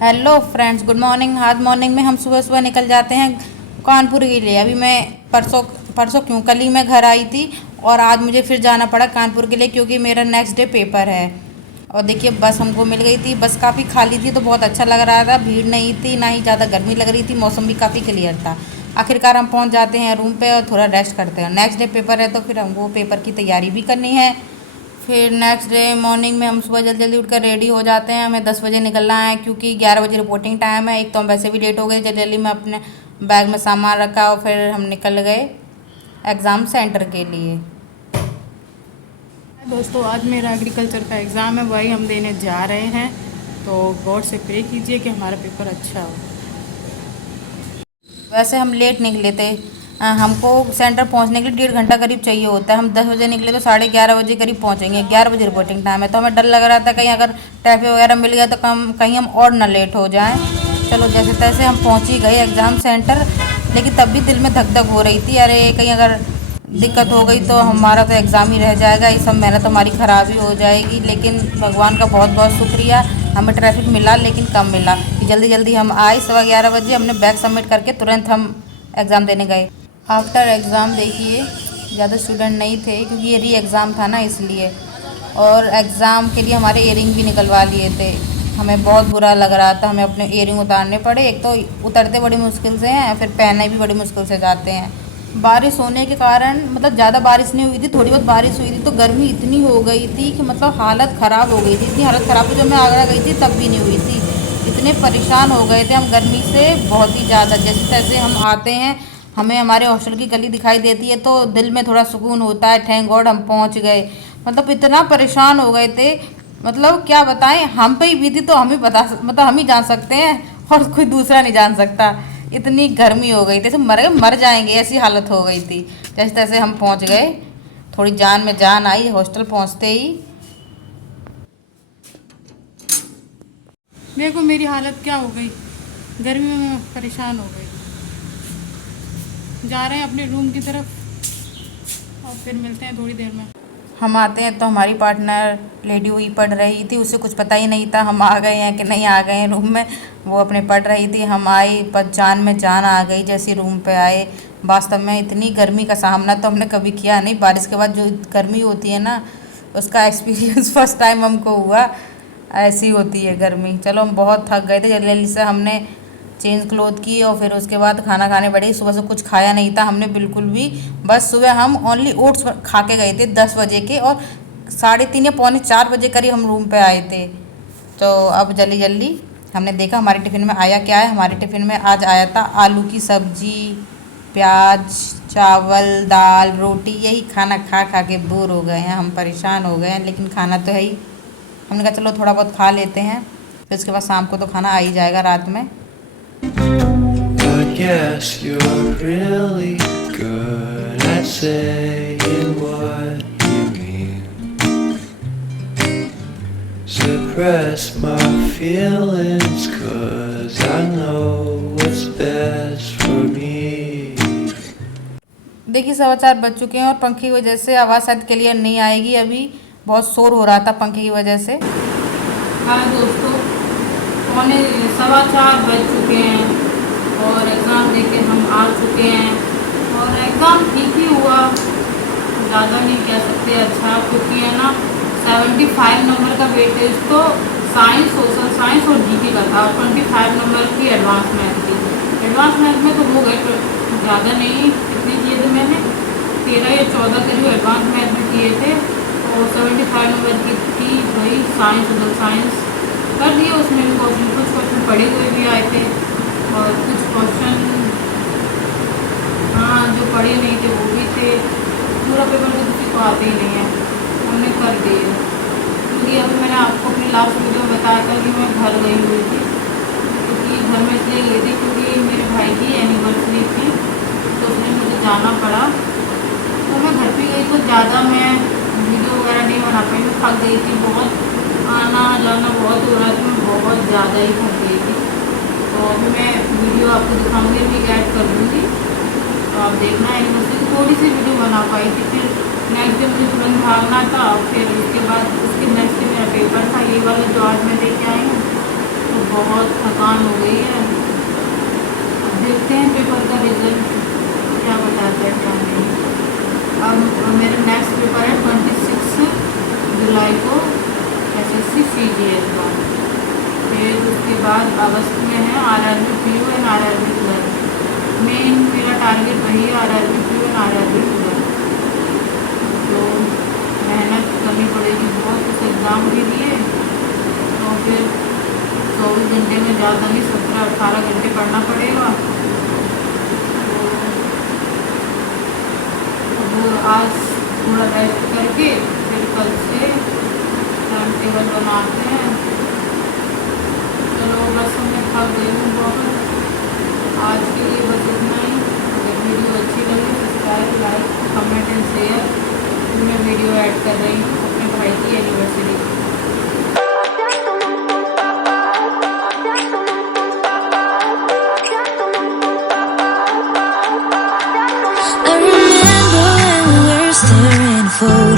Hello friends, good morning. आज morning में हम सुबह सुबह निकल जाते हैं कानपुर के लिए। अभी मैं परसों परसों क्यों कल ही मैं घर आई थी और आज मुझे फिर जाना पड़ा कानपुर के लिए क्योंकि मेरा नेक्स्ट डे पेपर है। और देखिए बस हमको मिल गई थी। बस काफ़ी खाली थी तो बहुत अच्छा लग रहा था, भीड़ नहीं थी, ना ही ज़्यादा गर्मी लग रही थी, मौसम भी काफ़ी क्लियर था। आखिरकार हम पहुंच जाते हैं रूम पे और थोड़ा रेस्ट करते हैं। नेक्स्ट डे पेपर है तो फिर हमको पेपर की तैयारी भी करनी है। फिर नेक्स्ट डे मॉर्निंग में हम सुबह जल्दी जल्दी उठकर रेडी हो जाते हैं। हमें 10 बजे निकलना है क्योंकि 11 बजे रिपोर्टिंग टाइम है। एक तो हम वैसे भी लेट हो गए, जल्दी जल्दी में अपने बैग में सामान रखा और फिर हम निकल गए एग्ज़ाम सेंटर के लिए। दोस्तों, आज मेरा एग्रीकल्चर का एग्ज़ाम है, वही हम देने जा रहे हैं। तो गॉड से प्रे कीजिए कि हमारा पेपर अच्छा हो। वैसे हम लेट निकले थे। हमको सेंटर पहुंचने के लिए 1.5 घंटा करीब चाहिए होता है। हम 10 बजे निकले तो 11:30 बजे करीब पहुंचेंगे। 11 बजे रिपोर्टिंग टाइम है तो हमें डर लग रहा था कहीं अगर ट्रैफिक वगैरह मिल गया तो कहीं हम और ना लेट हो जाएं। चलो जैसे तैसे हम पहुंच ही गए एग्ज़ाम सेंटर, लेकिन तब भी दिल में धक धक हो रही थी। अरे कहीं अगर दिक्कत हो गई तो हमारा तो एग्ज़ाम ही रह जाएगा, ये सब मेहनत हमारी ख़राब ही हो जाएगी। लेकिन भगवान का बहुत बहुत शुक्रिया, हमें ट्रैफिक मिला लेकिन कम मिला कि जल्दी जल्दी हम आए। 11:15 बजे हमने बैग सबमिट करके तुरंत हम एग्ज़ाम देने गए। आफ्टर एग्ज़ाम देखिए ज़्यादा स्टूडेंट नहीं थे क्योंकि ये री एग्ज़ाम था ना, इसलिए। और एग्ज़ाम के लिए हमारे इयरिंग भी निकलवा लिए थे। हमें बहुत बुरा लग रहा था, हमें अपने इयरिंग उतारने पड़े। एक तो उतरते बड़ी मुश्किल से हैं, फिर पहने भी बड़ी मुश्किल से जाते हैं। बारिश होने के कारण, मतलब ज़्यादा बारिश नहीं हुई थी, थोड़ी बहुत बारिश हुई थी तो गर्मी इतनी हो गई थी कि मतलब हालत ख़राब हो गई थी। इतनी हालत ख़राब थी जब मैं आगरा गई थी तब भी नहीं हुई थी। इतने परेशान हो गए थे हम गर्मी से बहुत ही ज़्यादा। जैसे तैसे हम आते हैं, हमें हमारे हॉस्टल की गली दिखाई देती है तो दिल में थोड़ा सुकून होता है। थैंक गॉड हम पहुंच गए। मतलब इतना परेशान हो गए थे, मतलब क्या बताएं। हम पे ही बीती तो हम ही बता, मतलब हम ही जान सकते हैं और कोई दूसरा नहीं जान सकता। इतनी गर्मी हो गई थी, ऐसे मर जाएंगे ऐसी हालत हो गई थी। जैसे तैसे हम पहुंच गए, थोड़ी जान में जान आई हॉस्टल पहुंचते ही। देखो मेरी हालत क्या हो गई, गर्मी में परेशान हो गई। जा रहे हैं अपने रूम की तरफ और फिर मिलते हैं थोड़ी देर में। हम आते हैं तो हमारी पार्टनर लेडी हुई पढ़ रही थी, उसे कुछ पता ही नहीं था हम आ गए हैं कि नहीं आ गए हैं रूम में। वो अपने पढ़ रही थी, हम आए पर जान में जान आ गई जैसे रूम पे आए। वास्तव में इतनी गर्मी का सामना तो हमने कभी किया नहीं। बारिश के बाद जो गर्मी होती है ना, उसका एक्सपीरियंस फर्स्ट टाइम हमको हुआ। ऐसी होती है गर्मी। चलो हम बहुत थक गए थे, जल्दी जल्दी से हमने चेंज क्लोथ की और फिर उसके बाद खाना खाने बैठे। सुबह से कुछ खाया नहीं था हमने बिल्कुल भी। बस सुबह हम ओनली ओट्स खा के गए थे 10 बजे के, और 3:30 या पौने 4 बजे करीब हम रूम पे आए थे। तो अब जल्दी जल्दी हमने देखा हमारे टिफ़िन में आया क्या है। हमारे टिफ़िन में आज आया था आलू की सब्जी, प्याज, चावल, दाल, रोटी। यही खाना खा खा के बोर हो गए हैं, हम परेशान हो गए हैं, लेकिन खाना तो है ही। हमने कहा चलो थोड़ा बहुत खा लेते हैं, फिर उसके बाद शाम को तो खाना आ ही जाएगा रात में। I guess you're really good at saying what you mean. Suppress my feelings 'cause I know what's best for me. देखिए 4:15 बज चुके हैं और पंखे की वजह से आवाज़ शायद क्लियर नहीं आएगी। अभी बहुत शोर हो रहा था पंखे की वजह से। हाँ दोस्तों, 4:15 बज चुके हैं और एग्ज़ाम देके हम आ चुके हैं। और एग्ज़ाम ठीक ही हुआ, ज़्यादा नहीं कह सकते अच्छा, क्योंकि है ना 75 नंबर का वेटेज तो साइंस, सोशल साइंस और जीके का था और 25 नंबर की एडवांस मैथ थी। एडवांस मैथ में तो हो गए, तो ज़्यादा नहीं, कितने किए थे मैंने 13 या 14 करीब एडवांस मैथ में किए थे। और 75 नंबर की थी वही साइंस, सोशल साइंस कर दिए। उसमें भी कुछ क्वेश्चन पढ़े हुए भी आए थे और कुछ क्वेश्चन हाँ जो पढ़े नहीं थे वो भी थे। पूरा पेपर तो किसी को आते ही नहीं है, हमने कर दिए। क्योंकि अभी मैंने आपको अपनी लास्ट वीडियो में बताया था कि मैं घर गई हुई थी, क्योंकि घर में इसलिए गई थी क्योंकि मेरे भाई की एनिवर्सरी थी तो उसमें मुझे जाना पड़ा। तो मैं घर पे गई तो ज़्यादा मैं वीडियो वगैरह नहीं बना पाई, मैं थक गई थी बहुत। आना जाना बहुत हो रहा था, मैं बहुत ज़्यादा ही थक गई थी। तो अभी मैं वीडियो आपको दिखाऊंगी, अभी ऐड कर दूँगी तो आप देखना। एनिवर्सरी की थोड़ी सी वीडियो बना पाई थी, फिर नेक्स्ट डे मुझे तुरंत भागना था। फिर उसके बाद उसके नेक्स्ट डे मेरा पेपर था, ये वाला जो आज मैं देख के आई हूँ। तो बहुत थकान हो गई है। अब देखते हैं पेपर का रिजल्ट क्या बताता है क्या नहीं। अब मेरा नेक्स्ट पेपर है 26 जुलाई को SSC CGL का। फिर उसके बाद अगस्त में है RRB PO and RRB clerk. Main मेरा टारगेट वही है RRB PO and RRB clerk. तो मेहनत करनी पड़ेगी बहुत, कुछ एग्ज़ाम भी दिए तो फिर 24 घंटे में ज़्यादा नहीं 17-18 घंटे पढ़ना पड़ेगा। तो अब आज थोड़ा रेस्ट करके फिर कल से टाइम टेबल बनाते हैं। चलो बस मैं थक गई हूँ बहुत। आज के लिए बस इतना ही। अगर वीडियो अच्छी लगी subscribe, like, comment and share. फिर मैं वीडियो ऐड कर रही हूँ अपने भाई की एनिवर्सरी की। I remember when we were staring for